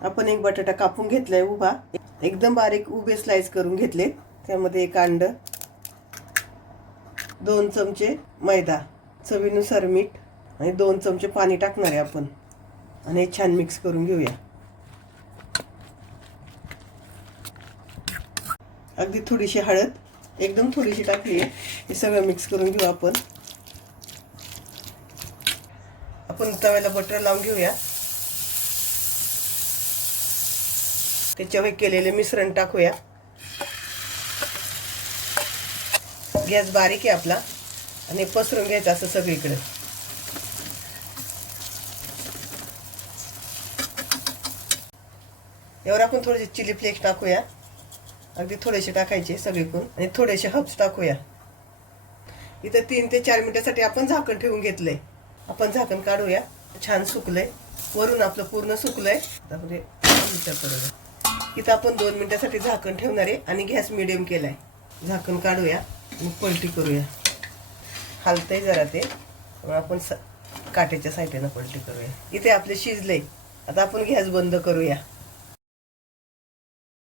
आपण एक बटाटा कापून घेतलाय उभा, एकदम बारीक उभे स्लाइस करून घेतले. त्यामध्ये एक अंड, 2 चमचे मैदा, चवीनुसार मीठ आणि 2 चमचे पाणी टाकणार आहे आपण आणि छान मिक्स करून घेऊया. अगदी थोडीशी हळद, एकदम थोडीशी टाकली आहे. हे सगळं मिक्स करून घेऊ आपण. आपण तव्याला बटर लावून घेऊया. त्याच्यावर केलेले मिश्रण टाकूया. गॅस बारीक आहे आपला आणि पसरून घ्यायचं असं सगळीकडे. यावर आपण थोडेसे चिली फ्लेक्स टाकूया. अगदी थोडेसे टाकायचे सगळीकडून आणि थोडेसे हर्ब्स टाकूया. इथे 3 ते 4 मिनिटासाठी आपण झाकण ठेवून घेतलंय. आपण झाकण काढूया. छान सुकलंय, वरून आपलं पूर्ण सुकलंय. इथं आपण 2 मिनिटासाठी झाकण ठेवणार आहे आणि गॅस मिडियम केलाय. झाकण काढूया आणि पलटी करूया. हलतंय जरा ते, आपण काट्याच्या साईडने पलटी करूया. इथे आपले शिजले. आता आपण गॅस बंद करूया.